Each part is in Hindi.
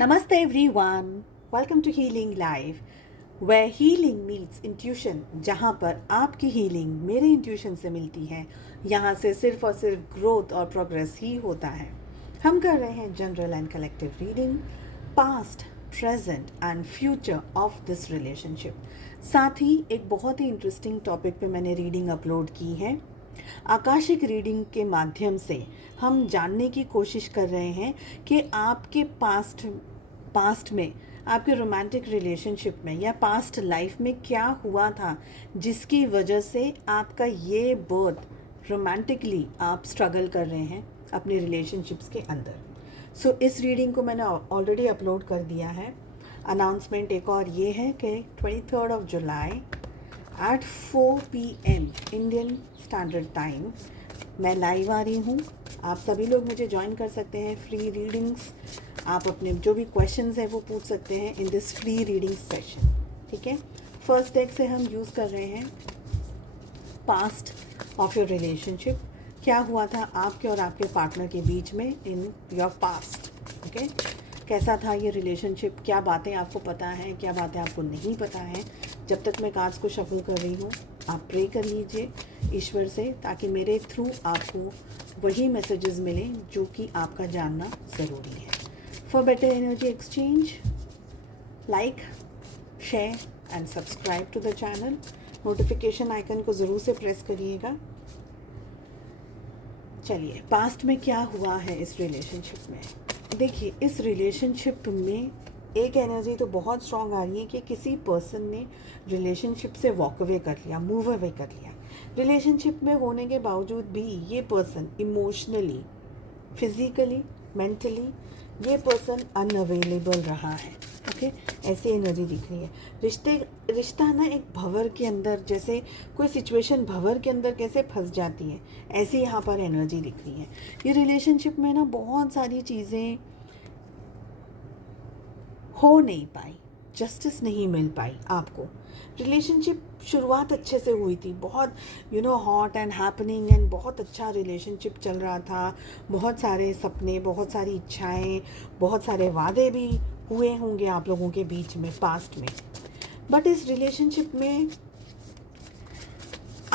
Namaste everyone. Welcome to Healing Live, where healing meets intuition. जहाँ पर आपकी हीलिंग मेरे इंट्यूशन से मिलती है, यहाँ से सिर्फ और सिर्फ ग्रोथ और प्रोग्रेस ही होता है. हम कर रहे हैं general and collective reading, past, present and future of this relationship. साथ ही एक बहुत ही इंटरेस्टिंग टॉपिक पे मैंने रीडिंग अपलोड की है. आकाशिक रीडिंग के माध्यम से हम जानने की कोशिश कर रहे हैं कि आपके पास्ट में, आपके रोमांटिक रिलेशनशिप में या पास्ट लाइफ में क्या हुआ था जिसकी वजह से आपका ये बर्थ रोमांटिकली आप स्ट्रगल कर रहे हैं अपने रिलेशनशिप्स के अंदर. सो इस रीडिंग को मैंने ऑलरेडी अपलोड कर दिया है. अनाउंसमेंट एक और ये है कि 23 of July at 4 PM Indian standard time मैं लाइव आ रही हूँ. आप सभी लोग मुझे ज्वाइन कर सकते हैं. फ्री रीडिंग्स, आप अपने जो भी क्वेश्चंस हैं वो पूछ सकते हैं in this free reading session. ठीक है. फर्स्ट डेक से हम यूज़ कर रहे हैं पास्ट ऑफ योर रिलेशनशिप. क्या हुआ था आपके और आपके पार्टनर के बीच में इन योर पास्ट. ओके, कैसा था ये रिलेशनशिप, क्या बातें आपको पता हैं, क्या बातें आपको नहीं पता हैं. जब तक मैं कार्ड्स को शफल कर रही हूँ आप प्रे कर लीजिए ईश्वर से, ताकि मेरे थ्रू आपको वही मैसेजेस मिलें जो कि आपका जानना ज़रूरी है. For better energy exchange, like, share and subscribe to the channel. Notification icon को ज़रूर से प्रेस करिएगा. चलिए, पास्ट में क्या हुआ है इस रिलेशनशिप में. देखिए, इस रिलेशनशिप में एक एनर्जी तो बहुत स्ट्रॉन्ग आ रही है कि किसी पर्सन ने रिलेशनशिप से वॉक अवे कर लिया, मूव अवे कर लिया. रिलेशनशिप में होने के बावजूद भी ये पर्सन इमोशनली, फिजिकली, मेंटली ये पर्सन अनअवेलेबल रहा है. ओके, ऐसी एनर्जी दिख रही है. रिश्ता ना एक भंवर के अंदर, जैसे कोई सिचुएशन भंवर के अंदर कैसे फंस जाती है, ऐसी यहाँ पर एनर्जी दिख रही है. ये रिलेशनशिप में ना बहुत सारी चीज़ें हो नहीं पाई, जस्टिस नहीं मिल पाई आपको. रिलेशनशिप शुरुआत अच्छे से हुई थी, बहुत हॉट एंड हैपनिंग एंड बहुत अच्छा रिलेशनशिप चल रहा था. बहुत सारे सपने, बहुत सारी इच्छाएं, बहुत सारे वादे भी हुए होंगे आप लोगों के बीच में पास्ट में. बट इस रिलेशनशिप में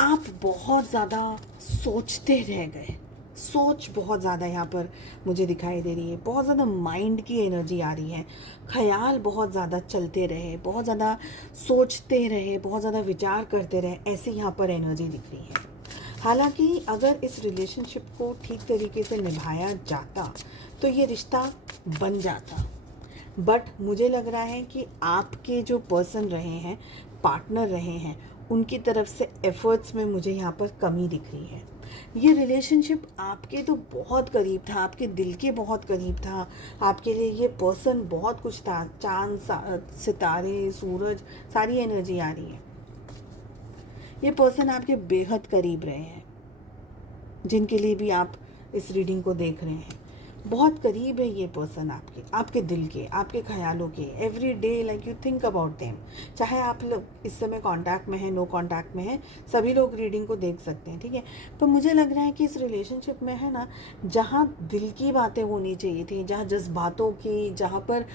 आप बहुत ज़्यादा सोचते रह गए. सोच बहुत ज़्यादा यहाँ पर मुझे दिखाई दे रही है. बहुत ज़्यादा माइंड की एनर्जी आ रही है. ख्याल बहुत ज़्यादा चलते रहे, बहुत ज़्यादा सोचते रहे, बहुत ज़्यादा विचार करते रहे, ऐसी यहाँ पर एनर्जी दिख रही है. हालांकि अगर इस रिलेशनशिप को ठीक तरीके से निभाया जाता तो ये रिश्ता बन जाता. बट मुझे लग रहा है कि आपके जो पर्सन रहे हैं, पार्टनर रहे हैं, उनकी तरफ से एफर्ट्स में मुझे यहाँ पर कमी दिख रही है. ये रिलेशनशिप आपके तो बहुत करीब था, आपके दिल के बहुत करीब था. आपके लिए ये पर्सन बहुत कुछ था. चांद, सितारे, सूरज, सारी एनर्जी आ रही है. ये पर्सन आपके बेहद करीब रहे हैं, जिनके लिए भी आप इस रीडिंग को देख रहे हैं. बहुत करीब है ये पर्सन आपके दिल के, आपके ख्यालों के. Every day like you think about them. चाहे आप लोग इस समय कांटेक्ट में हैं, नो कांटेक्ट में हैं, सभी लोग रीडिंग को देख सकते हैं. ठीक है. पर मुझे लग रहा है कि इस रिलेशनशिप में है ना, जहाँ दिल की बातें होनी चाहिए थी, जहाँ जज्बातों की, जहाँ पर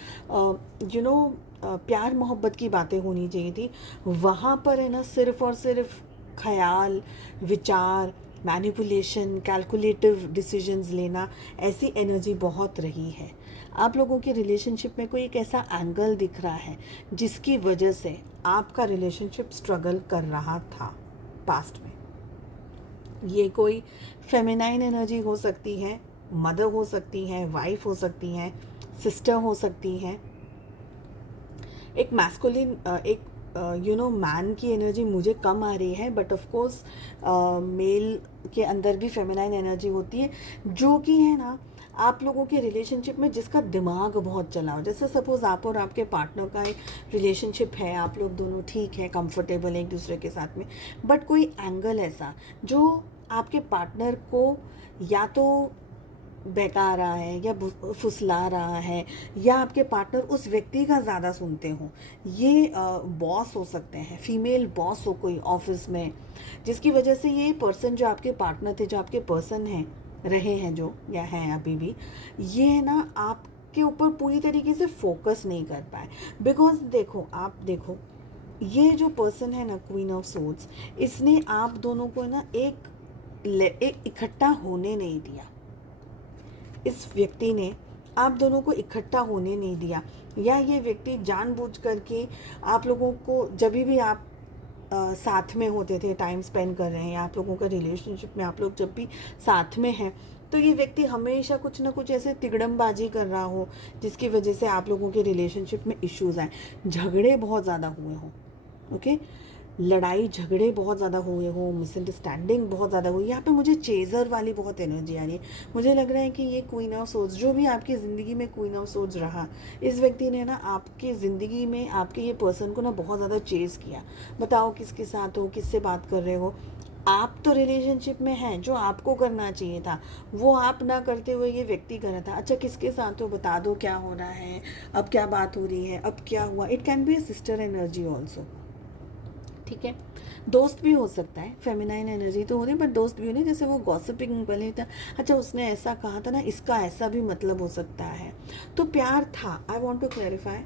प्यार मोहब्बत की बातें होनी चाहिए थी, वहाँ पर है ना सिर्फ और सिर्फ ख्याल, विचार, मैनिपुलेशन, कैलकुलेटिव डिसीजंस लेना, ऐसी एनर्जी बहुत रही है. आप लोगों के रिलेशनशिप में कोई एक ऐसा एंगल दिख रहा है जिसकी वजह से आपका रिलेशनशिप स्ट्रगल कर रहा था पास्ट में. ये कोई फेमिनाइन एनर्जी हो सकती है, मदर हो सकती है, वाइफ हो सकती है, सिस्टर हो सकती है. एक मैस्कुलिन, एक मैन की एनर्जी मुझे कम आ रही है. बट ऑफ कोर्स मेल के अंदर भी फेमिनाइन एनर्जी होती है, जो कि है ना आप लोगों के रिलेशनशिप में जिसका दिमाग बहुत चला हो. जैसे सपोज़ आप और आपके पार्टनर का एक रिलेशनशिप है, आप लोग दोनों ठीक है, कंफर्टेबल एक दूसरे के साथ में, बट कोई एंगल ऐसा जो आपके पार्टनर को या तो बहका रहा है या फुसला रहा है, या आपके पार्टनर उस व्यक्ति का ज़्यादा सुनते हों. ये बॉस हो सकते हैं, फीमेल बॉस हो कोई ऑफिस में, जिसकी वजह से ये पर्सन जो आपके पार्टनर थे, जो आपके पर्सन हैं, रहे हैं जो, या हैं अभी भी, ये ना आप के ऊपर पूरी तरीके से फोकस नहीं कर पाए। बिकॉज देखो, आप देखो, ये जो पर्सन है ना, क्वीन ऑफ सोर्ड्स, इसने आप दोनों को ना एक इकट्ठा होने नहीं दिया। इस व्यक्ति ने आप दोनों को इकट्ठा होने नहीं दिया, या ये व्यक्ति जानबूझ करके आप लोगों को, जब भी आप साथ में होते थे, टाइम स्पेंड कर रहे हैं, आप लोगों का रिलेशनशिप में आप लोग जब भी साथ में हैं, तो ये व्यक्ति हमेशा कुछ ना कुछ ऐसे तिगड़मबाजी कर रहा हो जिसकी वजह से आप लोगों के रिलेशनशिप में इश्यूज आए, झगड़े बहुत ज़्यादा हुए हों, ओके, लड़ाई झगड़े बहुत ज़्यादा हुए हो, मिसअंडरस्टैंडिंग बहुत ज़्यादा हुई। यहाँ पे मुझे चेज़र वाली बहुत एनर्जी आ रही है। मुझे लग रहा है कि ये क्वीन ऑफ सोर्ड्स, जो भी आपकी ज़िंदगी में क्वीन ऑफ सोर्ड्स रहा, इस व्यक्ति ने ना आपकी ज़िंदगी में आपके ये पर्सन को ना बहुत ज़्यादा चेज़ किया। बताओ किसके साथ हो, किससे बात कर रहे हो। आप तो रिलेशनशिप में हैं, जो आपको करना चाहिए था वो आप ना करते हुए ये व्यक्ति कर रहा था। अच्छा, किसके साथ हो, बता दो क्या हो रहा है, अब क्या बात हो रही है, अब क्या हुआ। It can be a sister energy also, ठीक है, दोस्त भी हो सकता है, फेमिनाइन एनर्जी तो हो रही है, बट दोस्त भी हो रही है। जैसे वो गॉसिपिंग वाले था, अच्छा उसने ऐसा कहा था ना, इसका ऐसा भी मतलब हो सकता है। तो प्यार था। आई वॉन्ट टू क्लैरिफाई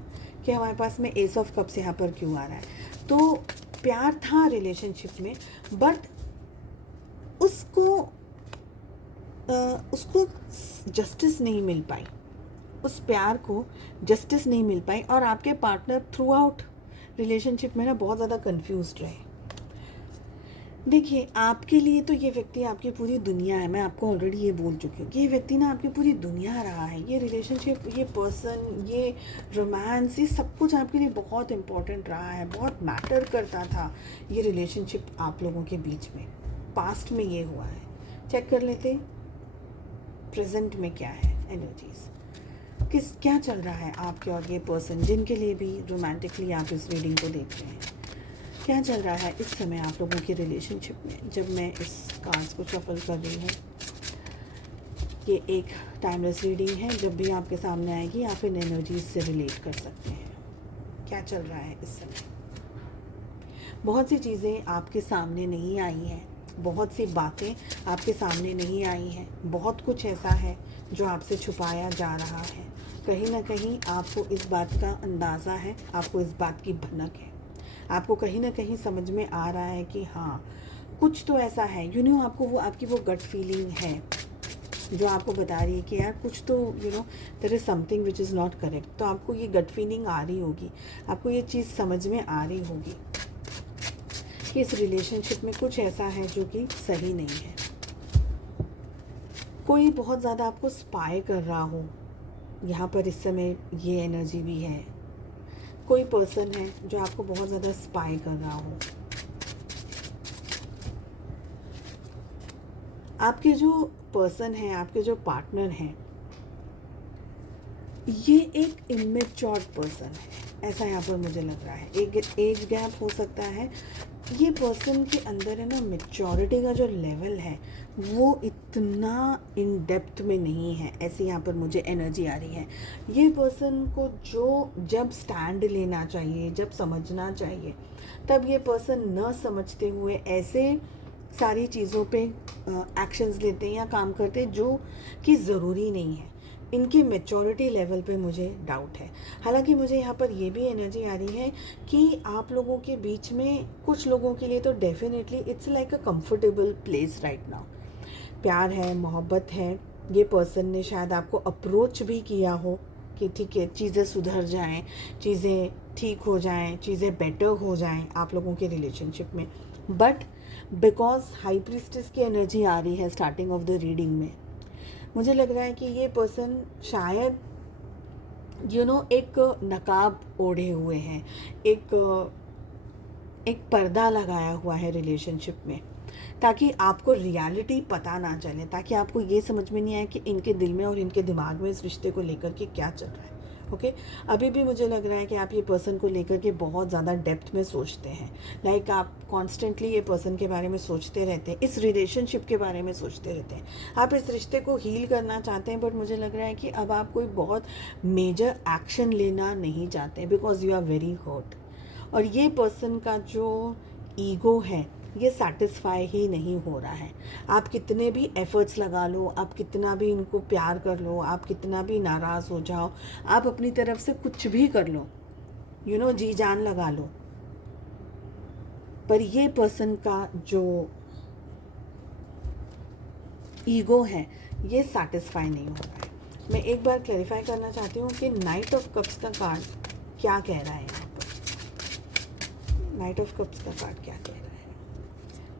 कि हमारे पास में एस ऑफ कप्स यहाँ पर क्यों आ रहा है। तो प्यार था रिलेशनशिप में, बट उसको जस्टिस नहीं मिल पाई, उस प्यार को जस्टिस नहीं मिल पाई, और आपके पार्टनर थ्रू आउट रिलेशनशिप में ना बहुत ज़्यादा कंफ्यूज्ड रहे। देखिए, आपके लिए तो ये व्यक्ति आपकी पूरी दुनिया है, मैं आपको ऑलरेडी ये बोल चुकी हूँ। ये व्यक्ति ना आपकी पूरी दुनिया रहा है। ये रिलेशनशिप, ये पर्सन, ये रोमांस, ये सब कुछ आपके लिए बहुत इम्पोर्टेंट रहा है, बहुत मैटर करता था ये रिलेशनशिप आप लोगों के बीच में। पास्ट में ये हुआ है। चेक कर लेते प्रेजेंट में क्या है एनर्जीज, क्या चल रहा है आपके और ये पर्सन, जिनके लिए भी रोमांटिकली आप इस रीडिंग को देख रहे हैं। क्या चल रहा है इस समय आप लोगों के रिलेशनशिप में। जब मैं इस कार्ड्स को शफल कर रही हूँ, ये एक टाइमलेस रीडिंग है, जब भी आपके सामने आएगी आप इन एनर्जीज से रिलेट कर सकते हैं। क्या चल रहा है इस समय। बहुत सी चीज़ें आपके सामने नहीं आई हैं, बहुत सी बातें आपके सामने नहीं आई हैं, बहुत कुछ ऐसा है जो आपसे छुपाया जा रहा है। कहीं ना कहीं आपको इस बात का अंदाज़ा है, आपको इस बात की भनक है, आपको कहीं ना कहीं समझ में आ रहा है कि हाँ कुछ तो ऐसा है। आपको वो आपकी वो गट फीलिंग है जो आपको बता रही है कि यार कुछ तो there is something which is not correct. तो आपको ये गट फीलिंग आ रही होगी, आपको ये चीज़ समझ में आ रही होगी कि इस रिलेशनशिप में कुछ ऐसा है जो कि सही नहीं है। कोई बहुत ज़्यादा आपको स्पाई कर रहा हो, यहाँ पर इस समय ये एनर्जी भी है। कोई पर्सन है जो आपको बहुत ज़्यादा स्पाई कर रहा हो। आपके जो पर्सन है, आपके जो पार्टनर हैं, ये एक इमेच्योर पर्सन है, ऐसा यहाँ पर मुझे लग रहा है। एक एज गैप हो सकता है। ये पर्सन के अंदर है ना, मैच्योरिटी का जो लेवल है वो इतना इन डेप्थ में नहीं है, ऐसी यहाँ पर मुझे एनर्जी आ रही है। ये पर्सन को जब स्टैंड लेना चाहिए, जब समझना चाहिए, तब ये पर्सन न समझते हुए ऐसे सारी चीज़ों पे एक्शंस लेते हैं या काम करते हैं जो कि ज़रूरी नहीं है। इनकी मैच्योरिटी लेवल पे मुझे डाउट है। हालांकि मुझे यहाँ पर ये भी एनर्जी आ रही है कि आप लोगों के बीच में, कुछ लोगों के लिए तो definitely it's like a comfortable place right now. प्यार है, मोहब्बत है। ये पर्सन ने शायद आपको अप्रोच भी किया हो कि ठीक है, चीज़ें सुधर जाएं, चीज़ें ठीक हो जाएं, चीज़ें बेटर हो जाएं आप लोगों के रिलेशनशिप में। बट बिकॉज हाई प्रीस्टेस की एनर्जी आ रही है स्टार्टिंग ऑफ द रीडिंग में, मुझे लग रहा है कि ये पर्सन शायद एक नकाब ओढ़े हुए हैं, एक पर्दा लगाया हुआ है रिलेशनशिप में, ताकि आपको रियलिटी पता ना चले, ताकि आपको ये समझ में नहीं आए कि इनके दिल में और इनके दिमाग में इस रिश्ते को लेकर के क्या चल रहा है। ओके, अभी भी मुझे लग रहा है कि आप ये पर्सन को लेकर के बहुत ज़्यादा डेप्थ में सोचते हैं। लाइक आप कॉन्स्टेंटली ये पर्सन के बारे में सोचते रहते हैं, इस रिलेशनशिप के बारे में सोचते रहते हैं। आप इस रिश्ते को हील करना चाहते हैं, बट मुझे लग रहा है कि अब आप कोई बहुत मेजर एक्शन लेना नहीं चाहते because you are very hurt. और ये पर्सन का जो ईगो है ये सेटिस्फाई ही नहीं हो रहा है। आप कितने भी एफ़र्ट्स लगा लो, आप कितना भी इनको प्यार कर लो, आप कितना भी नाराज़ हो जाओ, आप अपनी तरफ से कुछ भी कर लो, जी जान लगा लो, पर ये पर्सन का जो ईगो है ये सेटिस्फाई नहीं हो रहा है। मैं एक बार क्लैरिफाई करना चाहती हूँ कि नाइट ऑफ कप्स का कार्ड क्या कह रहा है यहाँ पर। नाइट ऑफ कप्स का कार्ड क्या कह रहा है?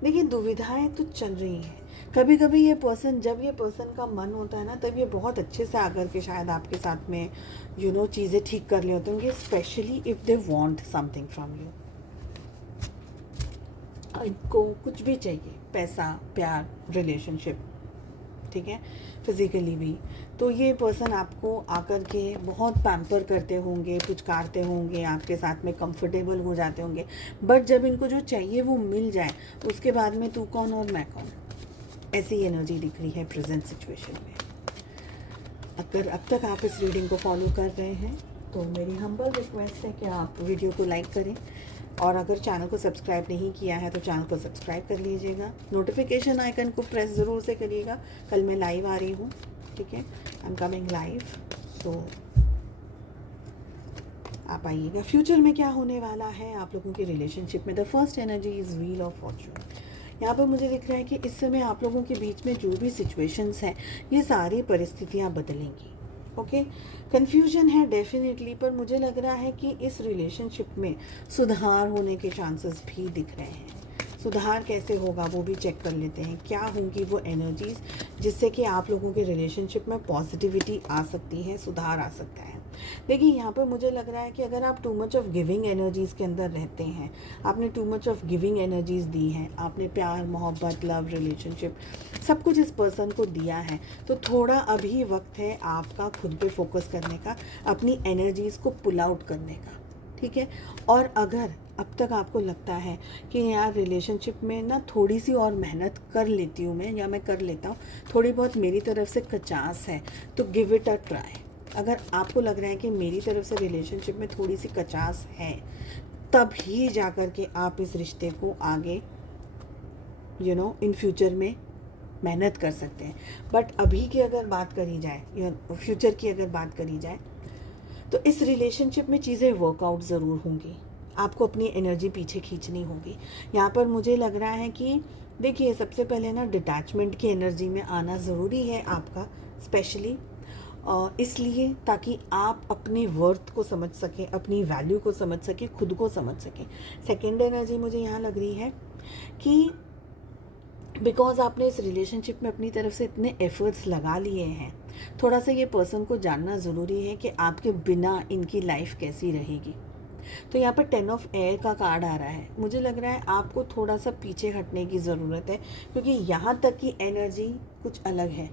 देखिए, दुविधाएं तो चल रही हैं। कभी कभी ये पर्सन, जब ये पर्सन का मन होता है ना, तब ये बहुत अच्छे से आकर के शायद आपके साथ में चीज़ें ठीक कर ले होते होंगे, specially if they want something from you. इनको कुछ भी चाहिए, पैसा, प्यार, रिलेशनशिप, ठीक है, फिज़िकली भी। तो ये पर्सन आपको आकर के बहुत पैम्पर करते होंगे, पुचकारते होंगे, आपके साथ में कंफर्टेबल हो जाते होंगे, बट जब इनको जो चाहिए वो मिल जाए, उसके बाद में तू कौन और मैं कौन, ऐसी एनर्जी दिख रही है प्रेजेंट सिचुएशन में। अगर अब तक आप इस रीडिंग को फॉलो कर रहे हैं तो मेरी हम्बल रिक्वेस्ट है कि आप वीडियो को लाइक करें, और अगर चैनल को सब्सक्राइब नहीं किया है तो चैनल को सब्सक्राइब कर लीजिएगा। नोटिफिकेशन आइकन को प्रेस ज़रूर से करिएगा। कल मैं लाइव आ रही हूँ, ठीक है, आई एम कमिंग लाइव, सो आप आइएगा। फ्यूचर में क्या होने वाला है आप लोगों की रिलेशनशिप में? The first energy is wheel of Fortune. यहाँ पर मुझे दिख रहा है कि इस समय आप लोगों के बीच में जो भी सिचुएशंस हैं, ये सारी परिस्थितियाँ बदलेंगी। ओके, कन्फ्यूजन है डेफिनेटली, पर मुझे लग रहा है कि इस रिलेशनशिप में सुधार होने के चांसेस भी दिख रहे हैं। सुधार कैसे होगा वो भी चेक कर लेते हैं। क्या होंगी वो एनर्जीज़ जिससे कि आप लोगों के रिलेशनशिप में पॉजिटिविटी आ सकती है, सुधार आ सकता है। देखिए, यहाँ पर मुझे लग रहा है कि अगर आप too much of giving energies के अंदर रहते हैं, आपने too much of giving energies दी हैं, आपने प्यार, मोहब्बत, लव, रिलेशनशिप सब कुछ इस पर्सन को दिया है, तो थोड़ा अभी वक्त है आपका खुद पे फोकस करने का, अपनी एनर्जीज़ को पुल आउट करने का, ठीक है। और अगर अब तक आपको लगता है कि यार रिलेशनशिप में ना थोड़ी सी और मेहनत कर लेती हूँ मैं, या मैं कर लेता हूँ, थोड़ी बहुत मेरी तरफ से कचास है, तो गिव इट अ ट्राई। अगर आपको लग रहा है कि मेरी तरफ से रिलेशनशिप में थोड़ी सी कचास है, तब ही जा कर के आप इस रिश्ते को आगे इन फ्यूचर में मेहनत कर सकते हैं। बट अभी की अगर बात करी जाए, या फ्यूचर की अगर बात करी जाए, तो इस रिलेशनशिप में चीज़ें वर्कआउट ज़रूर होंगी। आपको अपनी एनर्जी पीछे खींचनी होगी। यहाँ पर मुझे लग रहा है कि देखिए, सबसे पहले ना डिटैचमेंट की एनर्जी में आना ज़रूरी है आपका, स्पेशली इसलिए ताकि आप अपने वर्थ को समझ सकें, अपनी वैल्यू को समझ सकें, खुद को समझ सकें। सेकेंड एनर्जी मुझे यहाँ लग रही है कि बिकॉज आपने इस रिलेशनशिप में अपनी तरफ से इतने एफर्ट्स लगा लिए हैं, थोड़ा सा ये पर्सन को जानना ज़रूरी है कि आपके बिना इनकी लाइफ कैसी रहेगी। तो यहाँ पर 10 ऑफ एयर का कार्ड आ रहा है। मुझे लग रहा है आपको थोड़ा सा पीछे हटने की ज़रूरत है, क्योंकि यहाँ तक की एनर्जी कुछ अलग है,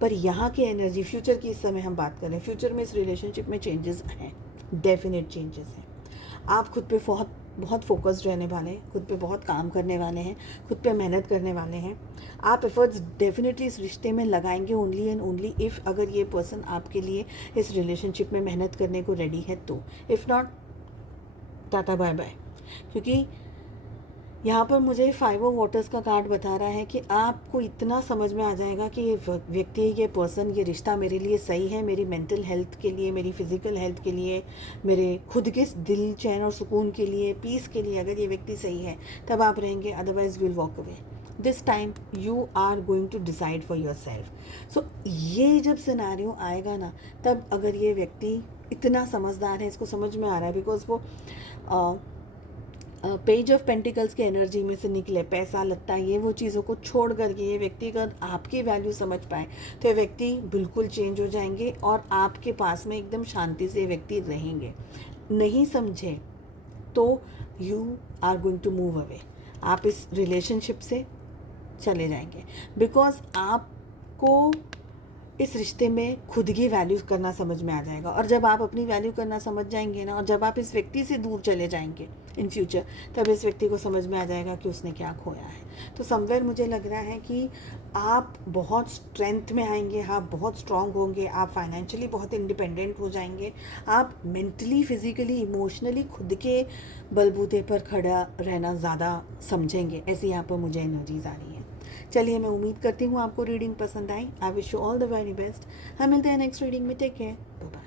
पर यहाँ की एनर्जी, फ्यूचर की इस समय हम बात कर रहे हैं, फ्यूचर में इस रिलेशनशिप में चेंजेस हैं, डेफिनेट चेंजेस हैं। आप खुद पे बहुत फोकस्ड रहने वाले हैं, खुद पे बहुत काम करने वाले हैं, खुद पे मेहनत करने वाले हैं। आप एफर्ट्स डेफिनेटली इस रिश्ते में लगाएंगे ओनली एंड ओनली इफ़ अगर ये पर्सन आपके लिए इस रिलेशनशिप में मेहनत करने को रेडी है तो। If not, tata bye bye. क्योंकि यहाँ पर मुझे 5 ऑफ वाटर्स का कार्ड बता रहा है कि आपको इतना समझ में आ जाएगा कि ये व्यक्ति, ये पर्सन, ये रिश्ता मेरे लिए सही है, मेरी मेंटल हेल्थ के लिए, मेरी फिज़िकल हेल्थ के लिए, मेरे खुद के दिल चैन और सुकून के लिए, पीस के लिए अगर ये व्यक्ति सही है तब आप रहेंगे, otherwise will walk away. This time you are going to decide for yourself. So ये जब सिनेरियो आएगा ना, तब अगर ये व्यक्ति इतना समझदार है, इसको समझ में आ रहा है, बिकॉज वो पेज ऑफ पेंटिकल्स के एनर्जी में से निकले, पैसा, लगता है, ये वो चीज़ों को छोड़ करके ये व्यक्ति अगर आपकी वैल्यू समझ पाए तो ये व्यक्ति बिल्कुल चेंज हो जाएंगे और आपके पास में एकदम शांति से ये व्यक्ति रहेंगे। नहीं समझे तो you are going to move away, आप इस रिलेशनशिप से चले जाएंगे, बिकॉज आपको इस रिश्ते में खुद की वैल्यू करना समझ में आ जाएगा। और जब आप अपनी वैल्यू करना समझ जाएंगे ना, और जब आप इस व्यक्ति से दूर चले जाएंगे इन फ्यूचर, तब इस व्यक्ति को समझ में आ जाएगा कि उसने क्या खोया है। तो समवेयर मुझे लग रहा है कि आप बहुत स्ट्रेंथ में आएंगे, आप बहुत स्ट्रांग होंगे, आप फाइनेंशियली बहुत इंडिपेंडेंट हो जाएंगे, आप मेंटली, फिजिकली, इमोशनली खुद के बलबूते पर खड़ा रहना ज़्यादा समझेंगे। ऐसी यहाँ पर मुझे एनर्जीज आ रही है। चलिए, मैं उम्मीद करती हूँ आपको रीडिंग पसंद आई। I wish you all the very best. हम मिलते हैं नेक्स्ट रीडिंग में। Take care, bye bye.